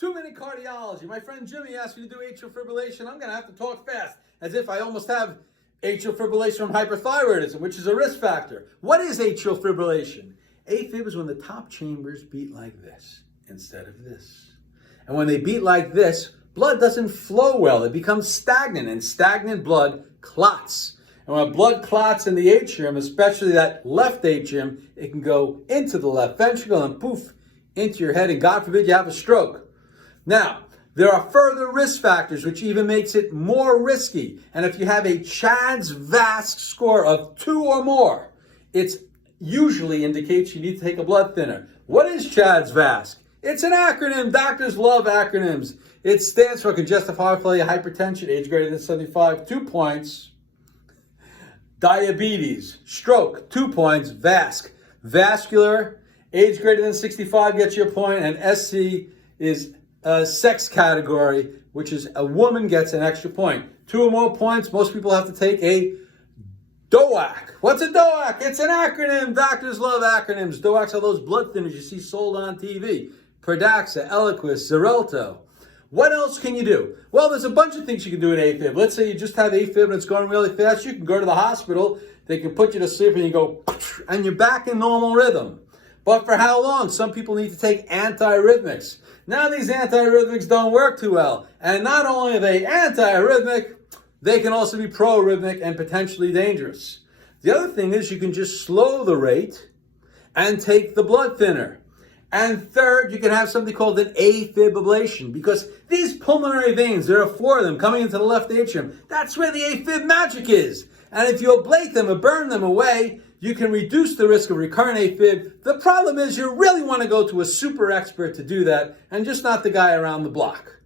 2-minute cardiology. My friend Jimmy asked me to do atrial fibrillation. I'm going to have to talk fast, as if I almost have atrial fibrillation from hyperthyroidism, which is a risk factor. What is atrial fibrillation? AFib is when the top chambers beat like this instead of this. And when they beat like this, blood doesn't flow well. It becomes stagnant, and stagnant blood clots. And when blood clots in the atrium, especially that left atrium, it can go into the left ventricle and poof, into your head, and God forbid you have a stroke. Now, there are further risk factors, which even makes it more risky. And if you have a CHA2DS2-VASc score of 2 or more, it usually indicates you need to take a blood thinner. What is CHA2DS2-VASc? It's an acronym. Doctors love acronyms. It stands for congestive heart failure, hypertension, age greater than 75, 2 points. Diabetes, stroke, 2 points. VASC, vascular, age greater than 65 gets your point. And SC is a sex category, which is a woman gets an extra point. 2 or more points, most people have to take a DOAC. What's a DOAC? It's an acronym. Doctors love acronyms. DOACs are those blood thinners you see sold on TV. Pradaxa, Eliquis, Xarelto. What else can you do? Well, there's a bunch of things you can do in AFib. Let's say you just have AFib and it's going really fast. You can go to the hospital. They can put you to sleep and you go, and you're back in normal rhythm. But for how long? Some people need to take antiarrhythmics. Now these antiarrhythmics don't work too well. And not only are they antiarrhythmic, they can also be proarrhythmic and potentially dangerous. The other thing is you can just slow the rate and take the blood thinner. And third, you can have something called an AFib ablation, because these pulmonary veins, there are 4 of them coming into the left atrium. That's where the AFib magic is. And if you ablate them or burn them away, you can reduce the risk of recurrent AFib. The problem is you really want to go to a super expert to do that, and just not the guy around the block.